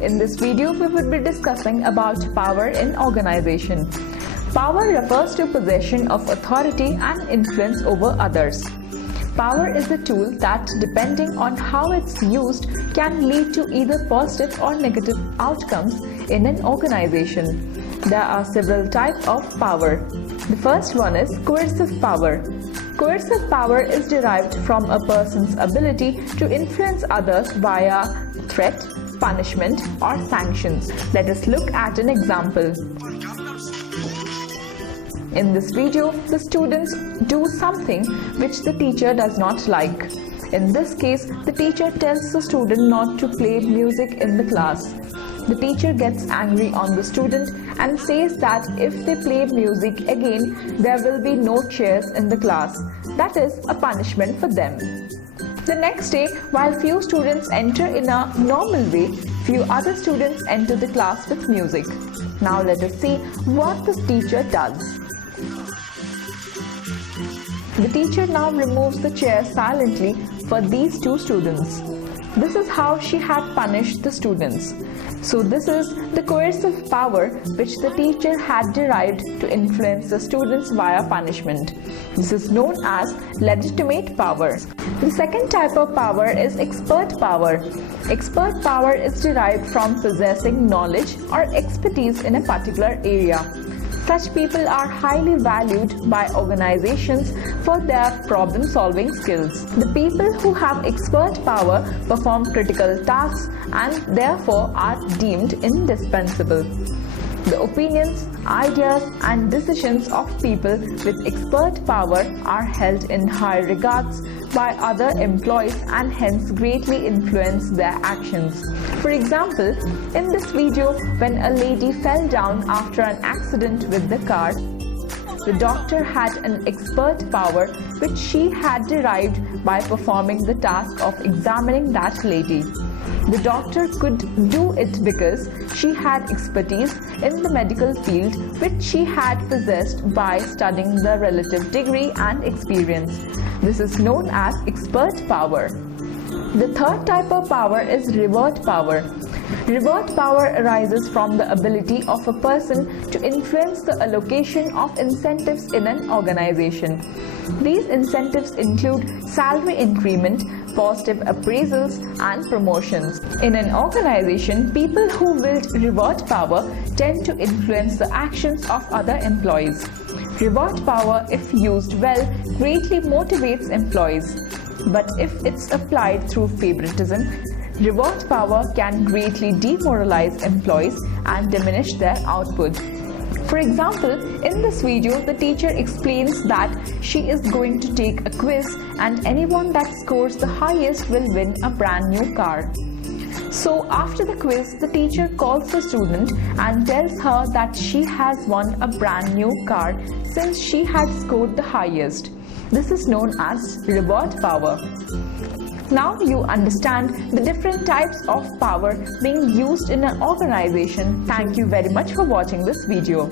In this video, we would be discussing about power in organization. Power refers to possession of authority and influence over others. Power is a tool that, depending on how it's used, can lead to either positive or negative outcomes in an organization. There are several types of power. The first one is coercive power. Coercive power is derived from a person's ability to influence others via threat, punishment, or sanctions. Let us look at an example. In this video, the students do something which the teacher does not like. In this case, the teacher tells the student not to play music in the class. The teacher gets angry on the student and says that if they play music again, there will be no chairs in the class. That is a punishment for them. The next day, while few students enter in a normal way, few other students enter the class with music. Now let us see what the teacher does. The teacher now removes the chair silently for these two students. This is how she had punished the students. So this is the coercive power which the teacher had derived to influence the students via punishment. This is known as legitimate power. The second type of power is expert power. Expert power is derived from possessing knowledge or expertise in a particular area. Such people are highly valued by organizations for their problem-solving skills. The people who have expert power perform critical tasks and therefore are deemed indispensable. The opinions, ideas, and decisions of people with expert power are held in high regards by other employees and hence greatly influence their actions. For example, in this video, when a lady fell down after an accident with the car, the doctor had an expert power which she had derived by performing the task of examining that lady. The doctor could do it because she had expertise in the medical field which she had possessed by studying the relative degree and experience. This is known as expert power. The third type of power is reward power. Reward power arises from the ability of a person to influence the allocation of incentives in an organization. These incentives include salary increment, positive appraisals, and promotions. In an organization, people who wield reward power tend to influence the actions of other employees. Reward power, if used well, greatly motivates employees. But if it's applied through favoritism, reward power can greatly demoralize employees and diminish their output. For example, in this video, the teacher explains that she is going to take a quiz and anyone that scores the highest will win a brand new car. So after the quiz, the teacher calls the student and tells her that she has won a brand new car since she had scored the highest. This is known as reward power. Now you understand the different types of power being used in an organization. Thank you very much for watching this video.